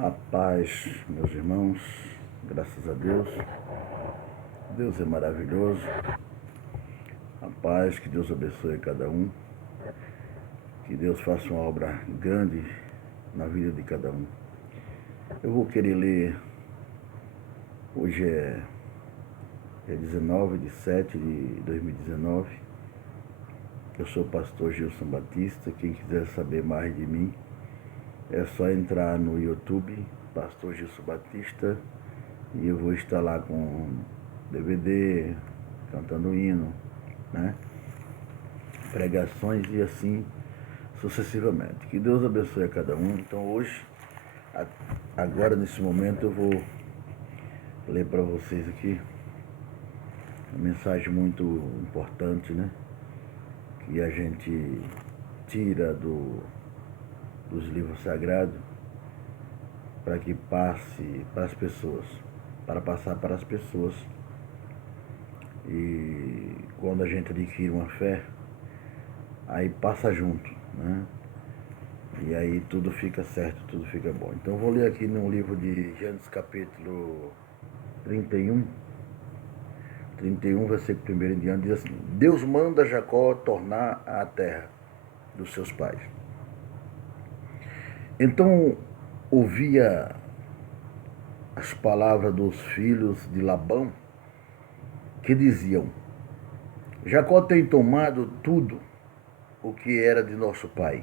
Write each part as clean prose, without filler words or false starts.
A paz, meus irmãos, graças a Deus. Deus é maravilhoso. A paz, que Deus abençoe cada um. Que Deus faça uma obra grande na vida de cada um. Eu vou querer ler, hoje é 19 de 7 de 2019. Eu sou o pastor Gilson Batista. Quem quiser saber mais de mim, é só entrar no YouTube, Pastor Gilson Batista, e eu vou estar lá com DVD, cantando hino, né? Pregações e assim sucessivamente. Que Deus abençoe a cada um. Então hoje, agora nesse momento, eu vou ler para vocês aqui uma mensagem muito importante, né? Que a gente tira dos livros sagrados para que passe para as pessoas, para passar para as pessoas. E quando a gente adquire uma fé, aí passa junto, né? E aí tudo fica certo, tudo fica bom. Então eu vou ler aqui no livro de Gênesis capítulo 31, versículo 1 em diante, diz assim: Deus manda Jacó tornar à terra dos seus pais. Então ouvia as palavras dos filhos de Labão, que diziam: Jacó tem tomado tudo o que era de nosso pai,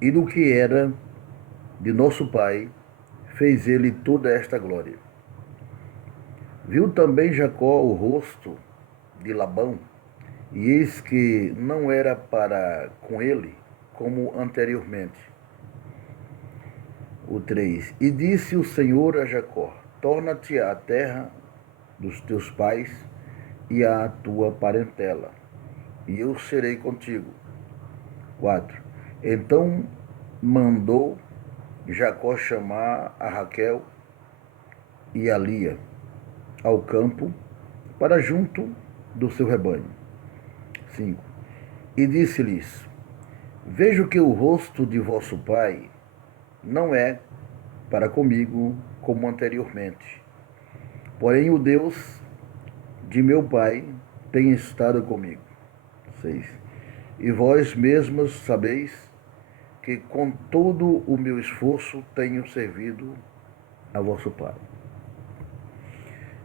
e do que era de nosso pai fez ele toda esta glória. Viu também Jacó o rosto de Labão, e eis que não era para com ele como anteriormente. O 3. E disse o Senhor a Jacó: torna-te à terra dos teus pais e à tua parentela, e eu serei contigo. 4. Então mandou Jacó chamar a Raquel e a Lia ao campo para junto do seu rebanho. 5. E disse-lhes: vejo que o rosto de vosso pai não é para comigo como anteriormente, porém o Deus de meu pai tem estado comigo. 6. E vós mesmos sabeis que com todo o meu esforço tenho servido a vosso pai.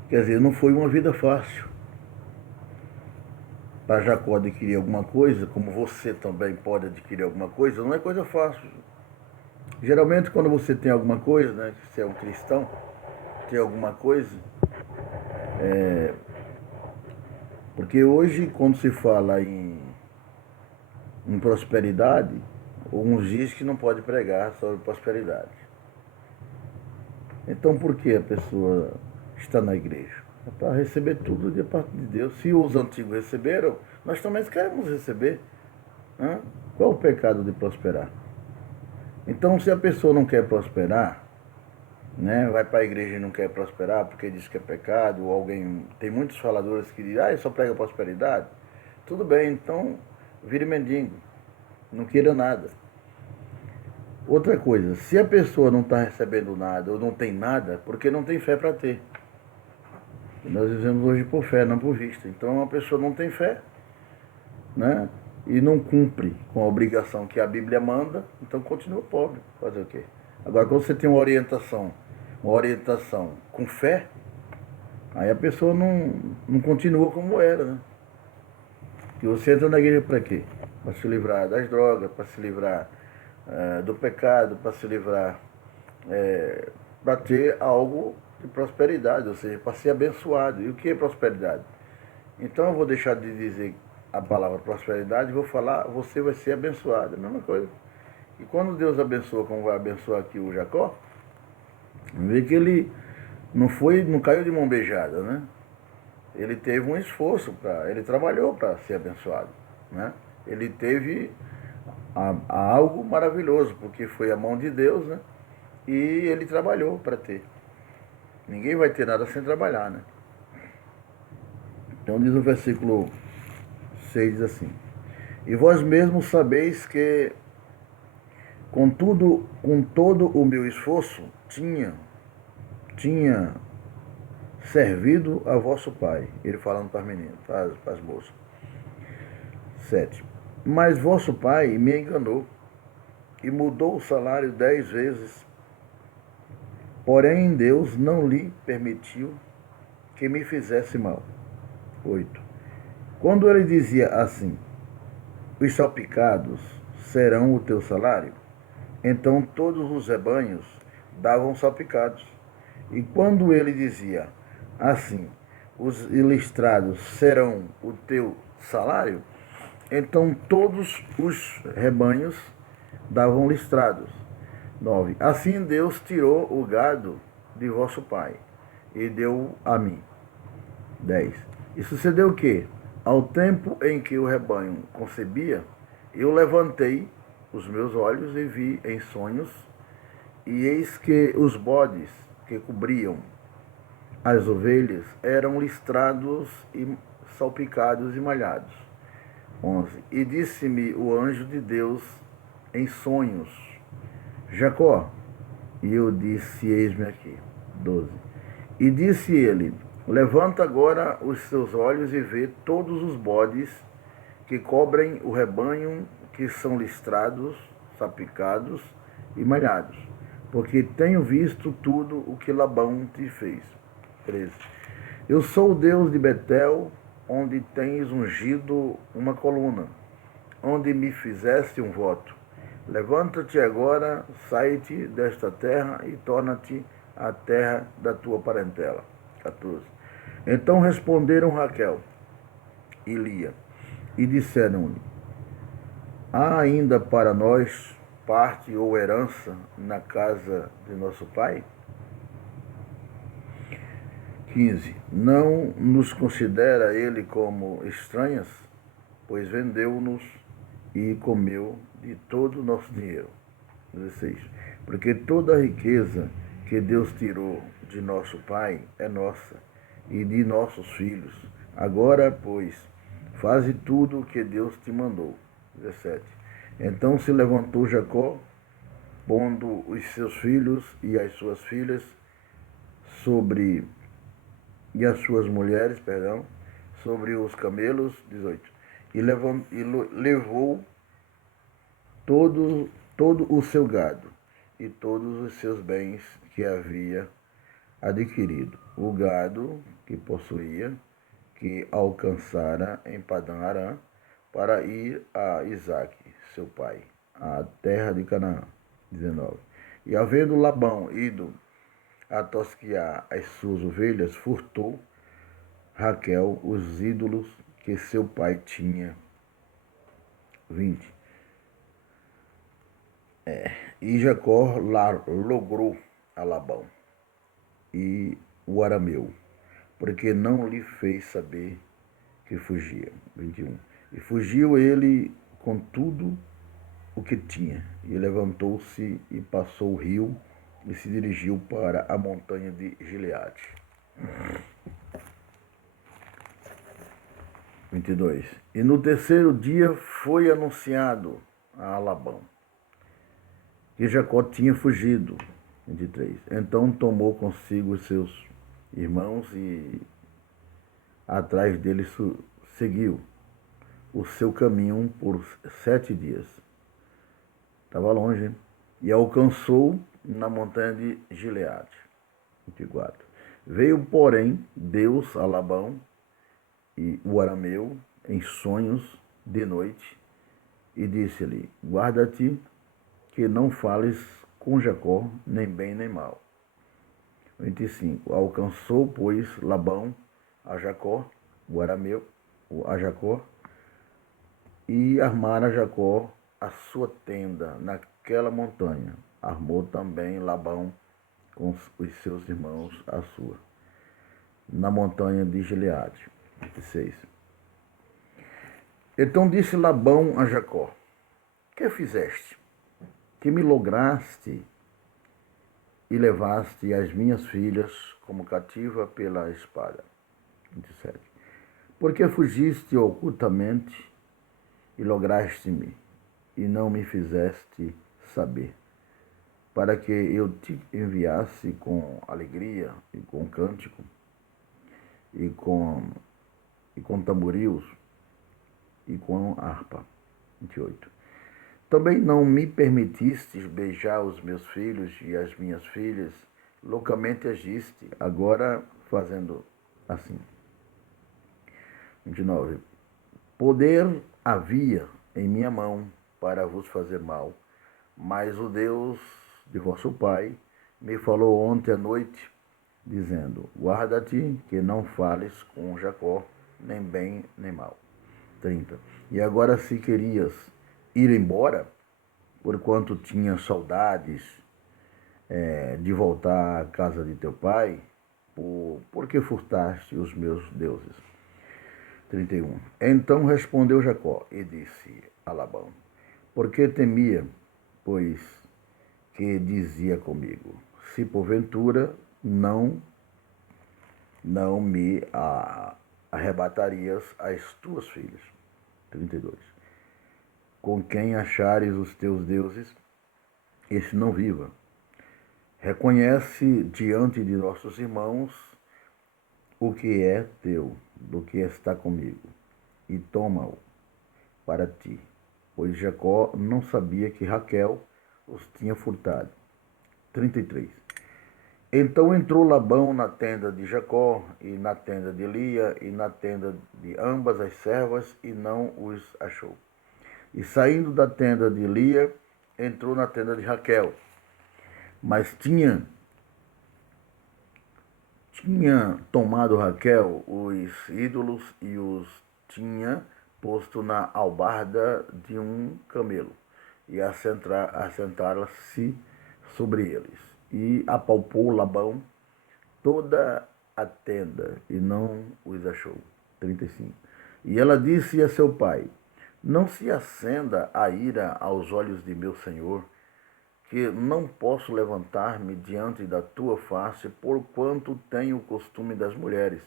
Quer dizer, não foi uma vida fácil para Jacó adquirir alguma coisa, como você também pode adquirir alguma coisa, não é coisa fácil. Geralmente quando você tem alguma coisa, né, você é um cristão, tem alguma coisa, porque hoje quando se fala em prosperidade, uns dizem que não pode pregar sobre prosperidade. Então por que a pessoa está na igreja? É para receber tudo de parte de Deus. Se os antigos receberam, nós também queremos receber. Né? Qual o pecado de prosperar? Então se a pessoa não quer prosperar, né, vai para a igreja e não quer prosperar porque diz que é pecado, ou alguém, tem muitos faladores que dizem, só prega prosperidade. Tudo bem, então vire mendigo, não queira nada. Outra coisa, se a pessoa não está recebendo nada ou não tem nada, porque não tem fé para ter. Nós vivemos hoje por fé, não por vista. Então a pessoa não tem fé, né? E não cumpre com a obrigação que a Bíblia manda, então continua pobre. Fazer o quê? Agora, quando você tem uma orientação com fé, aí a pessoa não continua como era, né? E você entra na igreja para quê? Para se livrar das drogas, para se livrar do pecado, para se livrar, para ter algo de prosperidade, ou seja, para ser abençoado. E o que é prosperidade? Então eu vou deixar de dizer a palavra prosperidade e vou falar, você vai ser abençoado. É a mesma coisa. E quando Deus abençoa, como vai abençoar aqui o Jacó, vê que ele não caiu de mão beijada, né? Ele teve um esforço, ele trabalhou para ser abençoado, né? Ele teve algo maravilhoso, porque foi a mão de Deus, né? E ele trabalhou para ter. Ninguém vai ter nada sem trabalhar, né? Então diz o versículo 6, diz assim: E vós mesmos sabeis que Contudo, com todo o meu esforço, tinha servido a vosso pai. Ele falando para as meninas, para as moças. 7. Mas vosso pai me enganou e mudou o salário 10 vezes. Porém, Deus não lhe permitiu que me fizesse mal. 8. Quando ele dizia assim, os salpicados serão o teu salário, então todos os rebanhos davam salpicados. E quando ele dizia assim, os listrados serão o teu salário, então todos os rebanhos davam listrados. 9. Assim Deus tirou o gado de vosso pai e deu a mim. 10. E sucedeu que, ao tempo em que o rebanho concebia, eu levantei os meus olhos e vi em sonhos, e eis que os bodes que cobriam as ovelhas eram listrados e salpicados e malhados. 11. E disse-me o anjo de Deus em sonhos, Jacó. E eu disse, eis-me aqui. 12. E disse ele, levanta agora os seus olhos e vê todos os bodes que cobrem o rebanho, que são listrados, salpicados e malhados, porque tenho visto tudo o que Labão te fez. 13. Eu sou o Deus de Betel, onde tens ungido uma coluna, onde me fizeste um voto. Levanta-te agora, sai-te desta terra e torna-te à terra da tua parentela. 14. Então responderam Raquel e Lia e disseram-lhe, há ainda para nós parte ou herança na casa de nosso pai? 15. Não nos considera ele como estranhas, pois vendeu-nos e comeu de todo o nosso dinheiro. 16. Porque toda a riqueza que Deus tirou de nosso pai é nossa e de nossos filhos. Agora, pois, faze tudo o que Deus te mandou. 17. Então se levantou Jacó, pondo os seus filhos e as suas filhas e as suas mulheres, sobre os camelos. 18. E levou todo o seu gado e todos os seus bens que havia adquirido. O gado que possuía, que alcançara em Padã Arã, para ir a Isaque, seu pai, à terra de Canaã. 19. E havendo Labão ido a tosquiar as suas ovelhas, furtou Raquel os ídolos que seu pai tinha. 20. E Jacó logrou a Labão e o arameu, porque não lhe fez saber que fugia. 21. E fugiu ele com tudo o que tinha, e levantou-se e passou o rio e se dirigiu para a montanha de Gileade. 22. E no terceiro dia foi anunciado a Labão que Jacó tinha fugido. 23. Então tomou consigo os seus irmãos e atrás dele seguiu o seu caminho por 7 dias. Estava longe, hein? E alcançou na montanha de Gileade. 24. Veio, porém, Deus a Labão e o arameu em sonhos de noite e disse-lhe, guarda-te que não fales com Jacó, nem bem nem mal. 25. Alcançou, pois, Labão a Jacó, o arameu, a Jacó, e armara Jacó a sua tenda naquela montanha. Armou também Labão com os seus irmãos a sua, na montanha de Gileade. 26. Então disse Labão a Jacó, que fizeste? Que me lograste e levaste as minhas filhas como cativa pela espada. 27. Porque fugiste ocultamente e lograste-me, e não me fizeste saber, para que eu te enviasse com alegria e com cântico e com tamborios e com harpa. 28. Também não me permitistes beijar os meus filhos e as minhas filhas, loucamente agiste, agora fazendo assim. 29. Poder havia em minha mão para vos fazer mal, mas o Deus de vosso pai me falou ontem à noite, dizendo: guarda-te que não fales com Jacó, nem bem nem mal. 30. E agora, se querias ir embora, porquanto tinha saudades de voltar à casa de teu pai, por que furtaste os meus deuses? 31. Então respondeu Jacó e disse a Labão: porque temia, pois que dizia comigo: se porventura não me arrebatarias as tuas filhas. 32. Com quem achares os teus deuses, esse não viva. Reconhece diante de nossos irmãos o que é teu, do que está comigo, e toma-o para ti. Pois Jacó não sabia que Raquel os tinha furtado. 33. Então entrou Labão na tenda de Jacó, e na tenda de Lia, e na tenda de ambas as servas, e não os achou. E saindo da tenda de Lia, entrou na tenda de Raquel. Mas tinha tomado Raquel os ídolos e os tinha posto na albarda de um camelo, e assentara-se sobre eles. E apalpou Labão toda a tenda, e não os achou. 35. E ela disse a seu pai: não se acenda a ira aos olhos de meu senhor, que não posso levantar-me diante da tua face, porquanto tenho o costume das mulheres.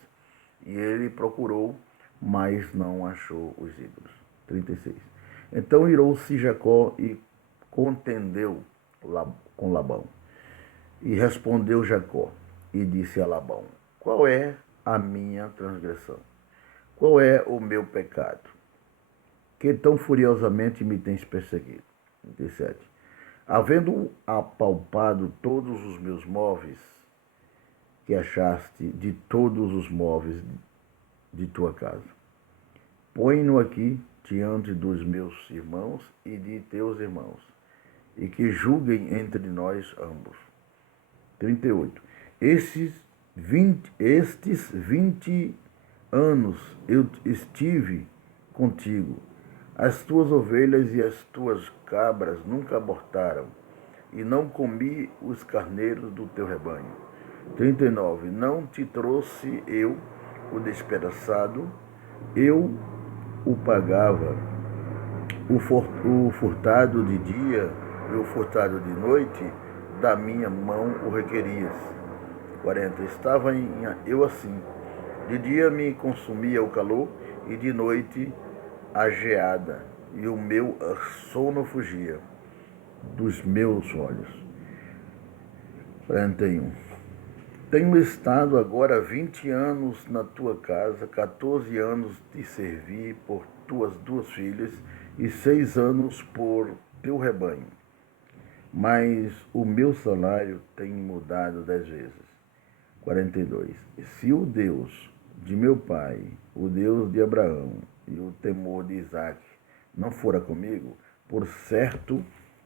E ele procurou, mas não achou os ídolos. 36. Então irou-se Jacó e contendeu com Labão. E respondeu Jacó e disse a Labão: qual é a minha transgressão? Qual é o meu pecado? Que tão furiosamente me tens perseguido? 37. Havendo apalpado todos os meus móveis, que achaste de todos os móveis de tua casa, põe-no aqui diante dos meus irmãos e de teus irmãos, e que julguem entre nós ambos. 38. Estes 20 anos eu estive contigo. As tuas ovelhas e as tuas cabras nunca abortaram, e não comi os carneiros do teu rebanho. 39. Não te trouxe eu o despedaçado, eu o pagava, o furtado de dia e o furtado de noite, da minha mão o requerias. 40. Estava eu assim, de dia me consumia o calor, e de noite a geada, e o meu sono fugia dos meus olhos. 41. Tenho estado agora 20 anos na tua casa, 14 anos te servi por tuas 2 filhas, e 6 anos por teu rebanho. Mas o meu salário tem mudado 10 vezes. 42. Se o Deus de meu pai, o Deus de Abraão e o temor de Isaque não fora comigo, por certo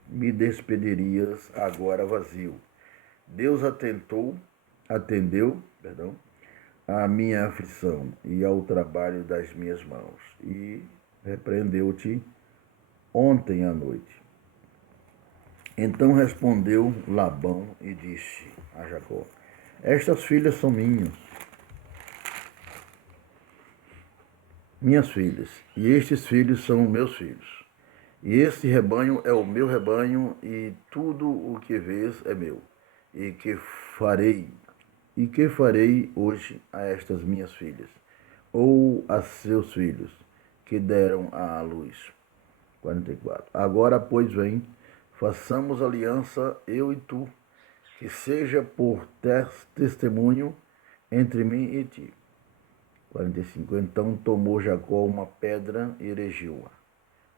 me despedirias agora vazio. Deus atendeu à minha aflição e ao trabalho das minhas mãos, e repreendeu-te ontem à noite. Então respondeu Labão e disse a Jacó: estas filhas são minhas filhas, e estes filhos são meus filhos. E este rebanho é o meu rebanho, e tudo o que vês é meu. E que farei hoje a estas minhas filhas, ou a seus filhos, que deram à luz? 44. Agora, pois, vem, façamos aliança, eu e tu, que seja por testemunho entre mim e ti. 45. Então tomou Jacó uma pedra e erigiu-a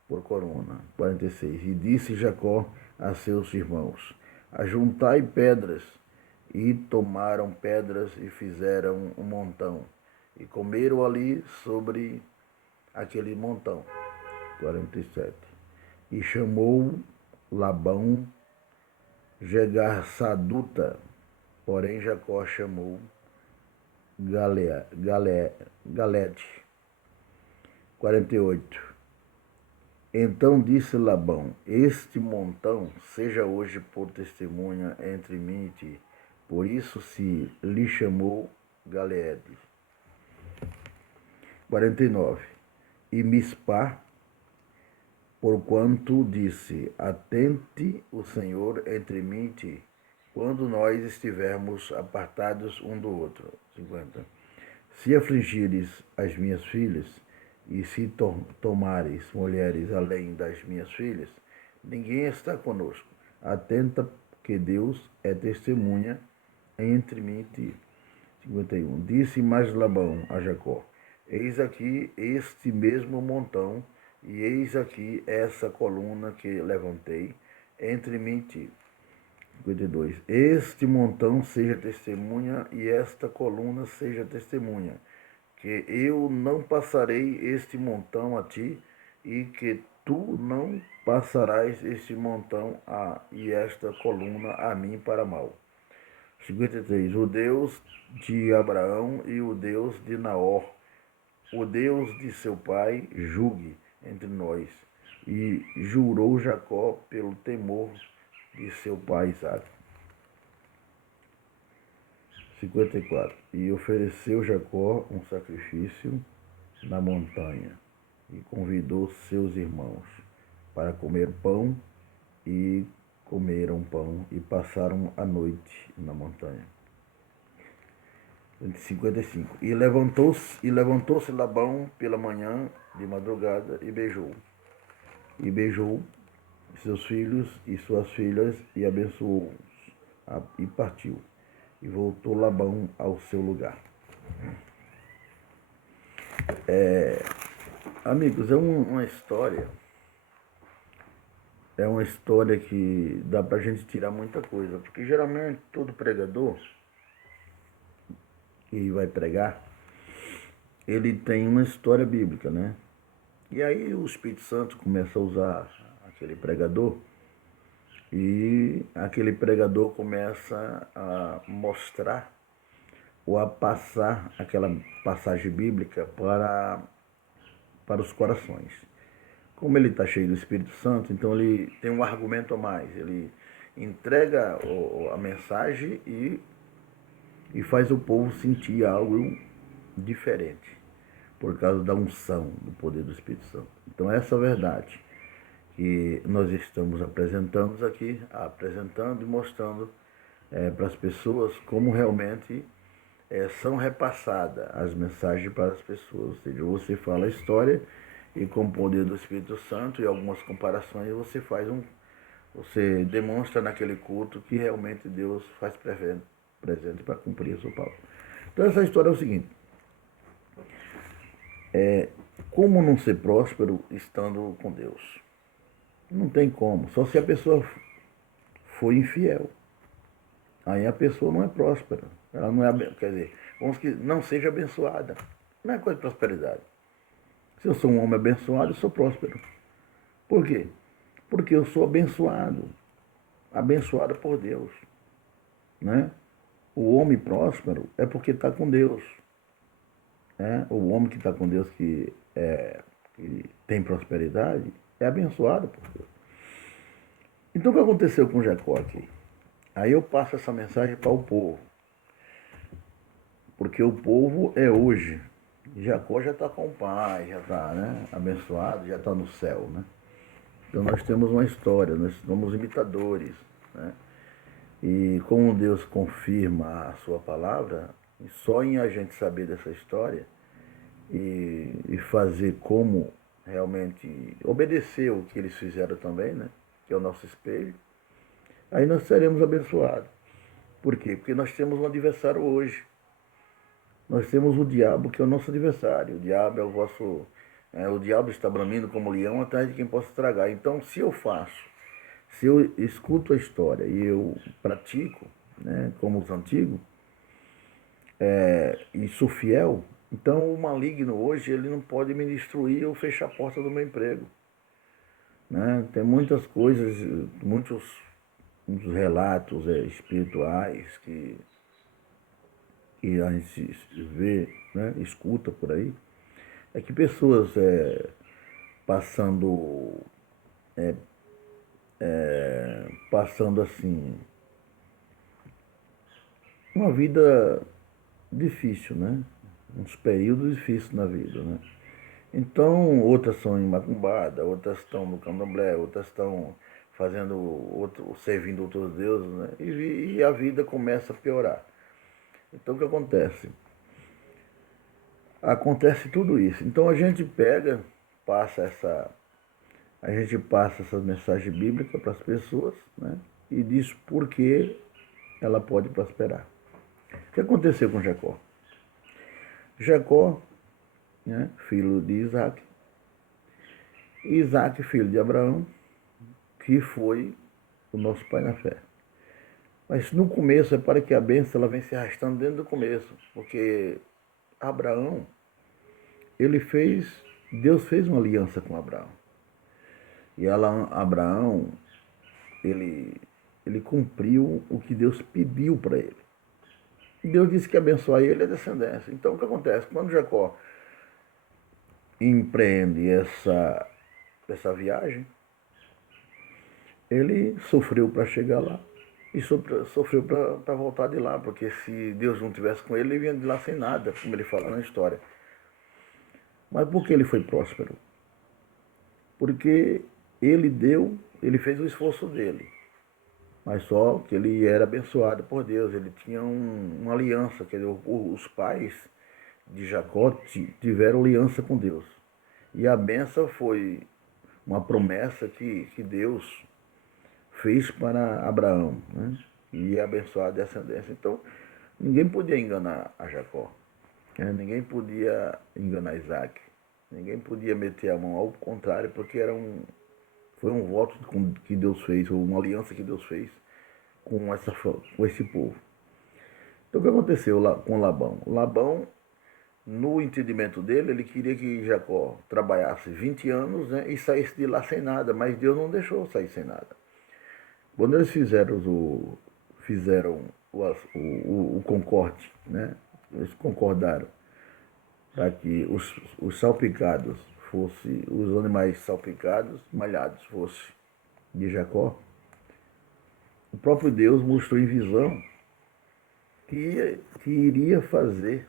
por coluna. 46. E disse Jacó a seus irmãos: ajuntai pedras. E tomaram pedras e fizeram um montão, e comeram ali sobre aquele montão. 47. E chamou Labão Jegar-saduta, porém Jacó chamou Galede. 48. Então disse Labão: este montão seja hoje por testemunha entre mim e ti. Por isso se lhe chamou Galeede. 49. E Mispá, porquanto disse: atente o Senhor entre mim e ti, quando nós estivermos apartados um do outro. 50. Se afligires as minhas filhas, e se tomares mulheres além das minhas filhas, ninguém está conosco. Atenta que Deus é testemunha entre mim e ti. 51. Disse mais Labão a Jacó: eis aqui este mesmo montão, e eis aqui essa coluna que levantei entre mim e ti. 52. Este montão seja testemunha, e esta coluna seja testemunha, que eu não passarei este montão a ti, e que tu não passarás este montão e esta coluna a mim para mal. 53. O Deus de Abraão e o Deus de Naor, o Deus de seu pai, julgue entre nós. E jurou Jacó pelo temor de seu pai Isaque. 54. E ofereceu Jacó um sacrifício na montanha, e convidou seus irmãos para comer pão, e comeram pão, e passaram a noite na montanha. 55. E levantou-se Labão pela manhã de madrugada, e beijou. E beijou seus filhos e suas filhas, e abençoou-os, e partiu. E voltou Labão ao seu lugar. Amigos, é uma história que dá pra gente tirar muita coisa, porque geralmente todo pregador que vai pregar, ele tem uma história bíblica, né? E aí o Espírito Santo começa a usar aquele pregador, e aquele pregador começa a mostrar ou a passar aquela passagem bíblica para os corações. Como ele está cheio do Espírito Santo, então ele tem um argumento a mais. Ele entrega a mensagem e faz o povo sentir algo diferente, por causa da unção, do poder do Espírito Santo. Então essa é a verdade que nós estamos apresentando aqui, apresentando e mostrando para as pessoas como realmente são repassadas as mensagens para as pessoas. Ou seja, você fala a história e com o poder do Espírito Santo e algumas comparações você demonstra naquele culto que realmente Deus faz presente para cumprir a sua palavra. Então essa história é o seguinte: como não ser próspero estando com Deus? Não tem como, só se a pessoa for infiel. Aí a pessoa não é próspera. Ela não é, quer dizer, vamos que não seja abençoada. Não é coisa de prosperidade. Se eu sou um homem abençoado, eu sou próspero. Por quê? Porque eu sou abençoado. Abençoado por Deus. Né? O homem próspero é porque está com Deus. O homem que está com Deus, que tem prosperidade, é abençoado por Deus. Então o que aconteceu com Jacó aqui? Aí eu passo essa mensagem para o povo. Porque o povo é hoje. Jacó já está com o pai, já está, né, abençoado, já está no céu. Né? Então nós temos uma história, nós somos imitadores. Né? E como Deus confirma a sua palavra, só em a gente saber dessa história e fazer como realmente obedecer o que eles fizeram também, né? que é o nosso espelho, aí nós seremos abençoados. Por quê? Porque nós temos um adversário hoje. Nós temos o diabo, que é o nosso adversário. O diabo é o vosso. O diabo está bramindo como leão atrás de quem possa estragar. Então, se eu faço, se eu escuto a história e eu pratico, né, como os antigos, e sou fiel, então o maligno hoje ele não pode me destruir ou fechar a porta do meu emprego. Né? Tem muitas coisas, muitos relatos espirituais que a gente vê, né, escuta por aí, é que pessoas passando, passando assim, uma vida difícil, né? Uns períodos difíceis na vida, né? Então, outras são em macumbadas, outras estão no candomblé, outras estão fazendo servindo outros deuses, né? E a vida começa a piorar. Então, o que acontece? Acontece tudo isso. Então, a gente pega, a gente passa essa mensagem bíblica para as pessoas, né? E diz por que ela pode prosperar. O que aconteceu com Jacó? Jacó, né, filho de Isaac, e Isaac, filho de Abraão, que foi o nosso pai na fé. Mas no começo, é para que a bênção ela vem se arrastando dentro do começo, porque Abraão, Deus fez uma aliança com Abraão. E Abraão, ele cumpriu o que Deus pediu para ele. Deus disse que ia abençoar ele e a descendência. Então o que acontece? Quando Jacó empreende essa viagem, ele sofreu para chegar lá e sofreu para voltar de lá, porque se Deus não tivesse com ele, ele vinha de lá sem nada, como ele fala na história. Mas por que ele foi próspero? Porque ele fez o esforço dele, mas só que ele era abençoado por Deus, ele tinha uma aliança, quer dizer, os pais de Jacó tiveram aliança com Deus. E a benção foi uma promessa que Deus fez para Abraão, né? E ia abençoar a descendência. Então, ninguém podia enganar a Jacó, né? Ninguém podia enganar Isaac, ninguém podia meter a mão, ao contrário, porque foi um voto que Deus fez, ou uma aliança que Deus fez com esse povo. Então, o que aconteceu lá com Labão? Labão, no entendimento dele, ele queria que Jacó trabalhasse 20 anos, né, e saísse de lá sem nada, mas Deus não deixou sair sem nada. Quando eles fizeram o concorde, né, eles concordaram para que os salpicados fossem, os animais salpicados, malhados, fossem de Jacó, o próprio Deus mostrou em visão que ia fazer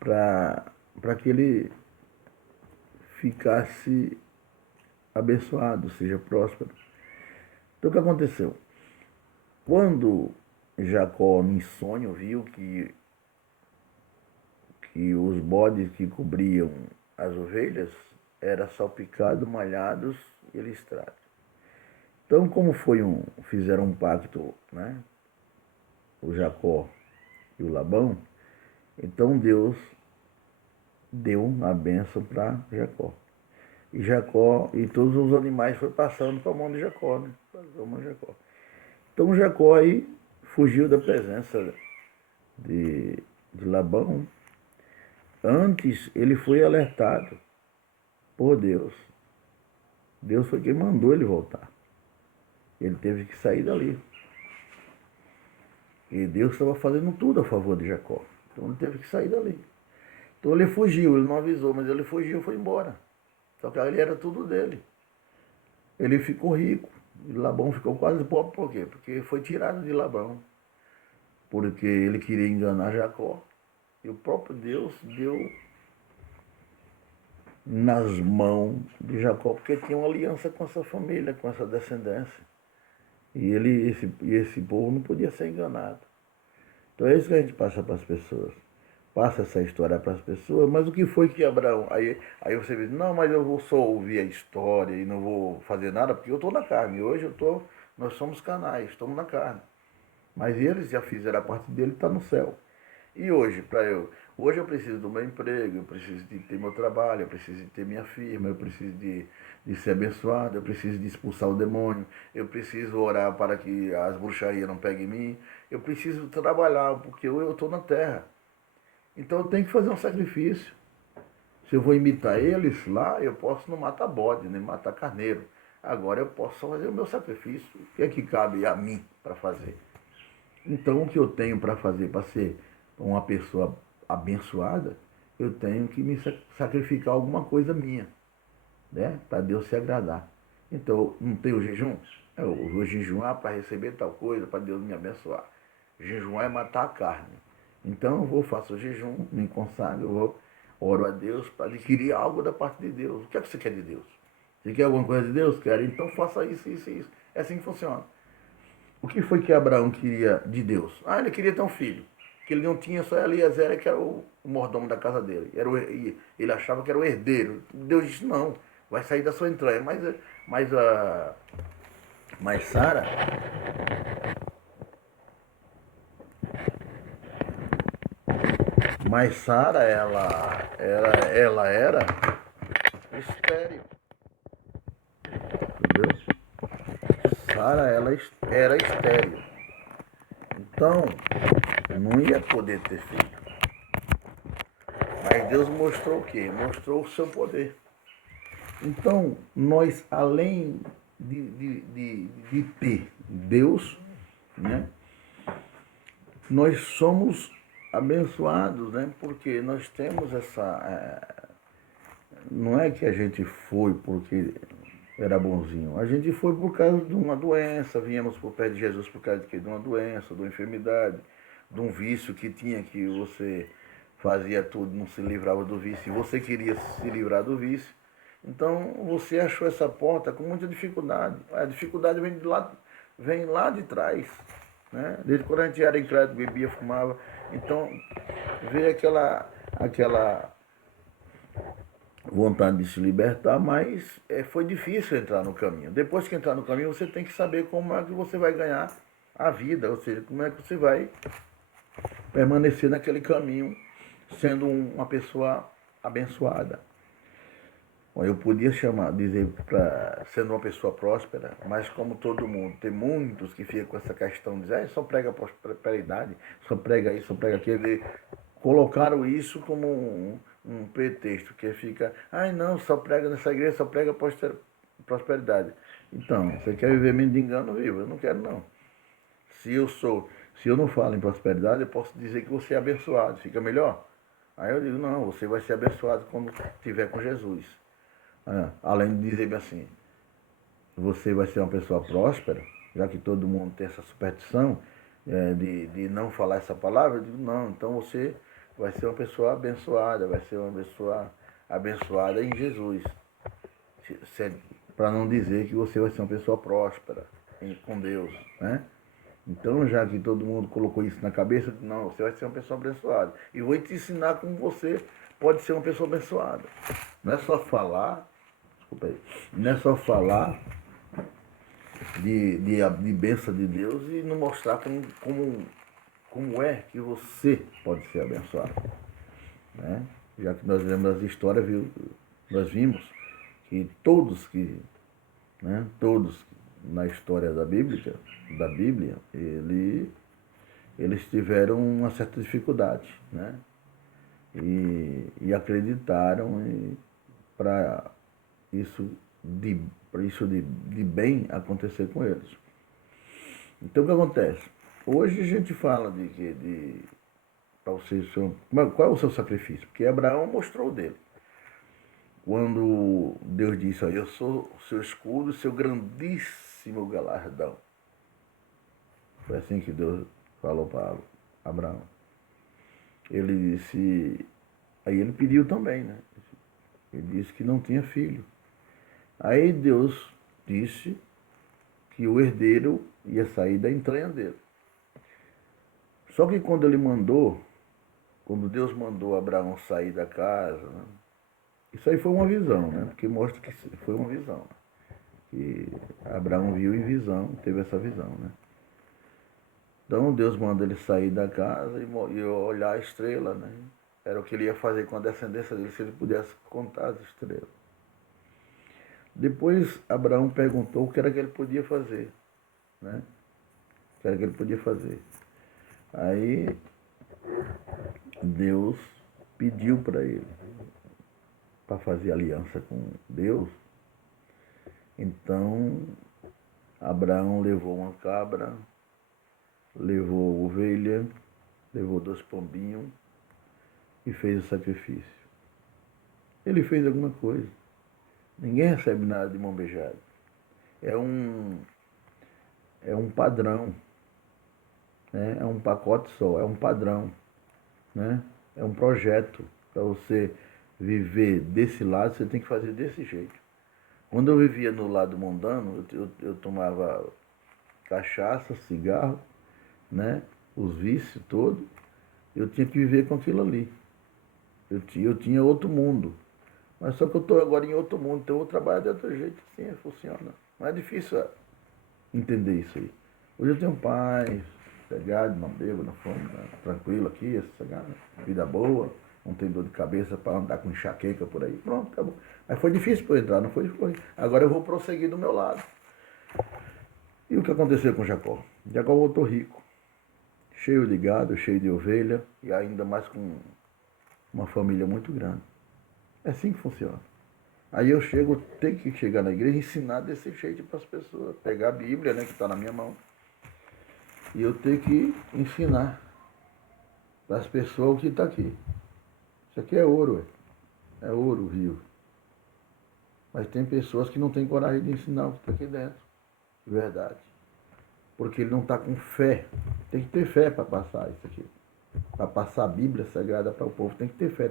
para que ele ficasse abençoado, seja próspero. Então o que aconteceu? Quando Jacó, em sonho, viu que os bodes que cobriam as ovelhas eram salpicados, malhados e listrados. Então, como fizeram um pacto, né, o Jacó e o Labão, então Deus deu a bênção para Jacó. E Jacó e todos os animais foram passando para a mão de Jacó, né? Então Jacó aí fugiu da presença de Labão. Antes ele foi alertado por Deus. Deus foi quem mandou ele voltar. Ele teve que sair dali. E Deus estava fazendo tudo a favor de Jacó. Então ele teve que sair dali. Então ele fugiu, ele não avisou, mas ele fugiu e foi embora. Só que ali era tudo dele. Ele ficou rico. E Labão ficou quase pobre, por quê? Porque foi tirado de Labão. Porque ele queria enganar Jacó. E o próprio Deus deu nas mãos de Jacó, porque tinha uma aliança com essa família, com essa descendência. E esse povo não podia ser enganado. Então é isso que a gente passa para as pessoas. passa essa história para as pessoas, mas o que foi que Abraão... Aí você diz, não, mas eu vou só ouvir a história e não vou fazer nada, porque eu estou na carne. Hoje nós somos canais, estamos na carne. Mas eles já fizeram a parte dele, está no céu. E hoje, hoje eu preciso do meu emprego, eu preciso de ter meu trabalho, eu preciso de ter minha firma, eu preciso de ser abençoado, eu preciso de expulsar o demônio, eu preciso orar para que as bruxarias não peguem em mim, eu preciso trabalhar, porque eu estou na terra. Então eu tenho que fazer um sacrifício. Se eu vou imitar eles lá, eu posso não matar bode, nem matar carneiro. Agora eu posso só fazer o meu sacrifício. O que é que cabe a mim para fazer? Então, o que eu tenho para fazer, para ser uma pessoa abençoada, eu tenho que me sacrificar alguma coisa minha, né? Para Deus se agradar. Então, não tem o jejum? Eu vou jejuar para receber tal coisa, para Deus me abençoar. Jejuar é matar a carne. Então, eu vou, faço o jejum, me consagro, eu vou, oro a Deus para adquirir algo da parte de Deus. O que é que você quer de Deus? Você quer alguma coisa de Deus? Quer? Então faça isso, isso, isso. É assim que funciona. O que foi que Abraão queria de Deus? Ah, ele queria ter um filho. Que ele não tinha, só Eliezer, que era o mordomo da casa dele. Ele achava que era o herdeiro. Deus disse, não, vai sair da sua entranha. Mas Sara, ela era estéril. Entendeu? Sara, ela era estéril. Então, não ia poder ter filho. Mas Deus mostrou o quê? Mostrou o seu poder. Então, nós, além de ter Deus, né, nós somos abençoados, né, porque nós temos essa... não é que a gente foi porque era bonzinho, a gente foi por causa de uma doença, viemos por pé de Jesus por causa de quê? De uma doença, de uma enfermidade, de um vício que tinha, que você fazia tudo, não se livrava do vício, e você queria se livrar do vício. Então você achou essa porta com muita dificuldade. A dificuldade vem lá de trás. Né? Desde quando a gente era incrédulo, bebia, fumava. Então veio aquela vontade de se libertar, mas foi difícil entrar no caminho. Depois que entrar no caminho, você tem que saber como é que você vai ganhar a vida, ou seja, como é que você vai permanecer naquele caminho, sendo uma pessoa abençoada. Eu podia dizer sendo uma pessoa próspera, mas como todo mundo, tem muitos que ficam com essa questão de dizer, só prega prosperidade, só prega isso, só prega aquilo. Colocaram isso como um pretexto, que fica, não, só prega nessa igreja, só prega prosperidade. Então, você quer viver mendigando, viva, eu não quero não. Se eu não falo em prosperidade, eu posso dizer que você é abençoado, fica melhor? Aí eu digo, não, você vai ser abençoado quando estiver com Jesus. Além de dizer assim, você vai ser uma pessoa próspera, já que todo mundo tem essa superstição de não falar essa palavra, eu digo, não, então você vai ser uma pessoa abençoada, vai ser uma pessoa abençoada em Jesus. Para não dizer que você vai ser uma pessoa próspera com Deus, né? Então, já que todo mundo colocou isso na cabeça, não, você vai ser uma pessoa abençoada. E vou te ensinar como você pode ser uma pessoa abençoada. Não é só falar, desculpa aí, não é só falar de bênção de Deus e não mostrar como é que você pode ser abençoado. Né? Já que nós lemos as histórias, nós vimos que todos na história da Bíblia, eles tiveram uma certa dificuldade, né? E acreditaram para isso de bem acontecer com eles. Então o que acontece? Hoje a gente fala para você, qual é o seu sacrifício? Porque Abraão mostrou o dele. Quando Deus disse, eu sou o seu escudo, seu grandíssimo galardão. Foi assim que Deus falou para Abraão. Ele disse, aí ele pediu também, né? Ele disse que não tinha filho. Aí Deus disse que o herdeiro ia sair da entranha dele. Só que quando ele mandou quando Deus mandou Abraão sair da casa, né? Isso aí foi uma visão, né? Porque mostra que foi uma visão. Que Abraão viu em visão, teve essa visão, né? Então Deus manda ele sair da casa e olhar a estrela, né? Era o que ele ia fazer com a descendência dele, se ele pudesse contar as estrelas. Depois Abraão perguntou o que era que ele podia fazer, né? O que era que ele podia fazer. Aí Deus pediu para ele, para fazer aliança com Deus. Então Abraão levou uma cabra, levou ovelha, levou 2 pombinhos e fez o sacrifício. Ele fez alguma coisa. Ninguém recebe nada de mão beijada. É um padrão, né? É um pacote só, é um padrão, né? É um projeto. Para você viver desse lado, você tem que fazer desse jeito. Quando eu vivia no lado mundano, eu tomava cachaça, cigarro, né? Os vícios todos. Eu tinha que viver com aquilo ali. Eu tinha outro mundo. Mas só que eu estou agora em outro mundo, então eu trabalho de outro jeito, assim funciona. Não é difícil entender isso aí. Hoje eu tenho paz, sossegado, não bebo, não fumo, né? Tranquilo aqui, sossegado, vida boa, não tem dor de cabeça para andar com enxaqueca por aí. Pronto, acabou. Mas foi difícil para eu entrar, não foi? Foi. Agora eu vou prosseguir do meu lado. E o que aconteceu com Jacó? Jacó voltou rico, cheio de gado, cheio de ovelha e ainda mais com uma família muito grande. É assim que funciona. Aí eu tenho que chegar na igreja e ensinar desse jeito para as pessoas. Pegar a Bíblia, né, que está na minha mão, e eu tenho que ensinar para as pessoas o que está aqui. Isso aqui é ouro, é ouro vivo. Mas tem pessoas que não têm coragem de ensinar o que está aqui dentro. De verdade. Porque ele não está com fé. Tem que ter fé para passar isso aqui. Para passar a Bíblia Sagrada para o povo, tem que ter fé.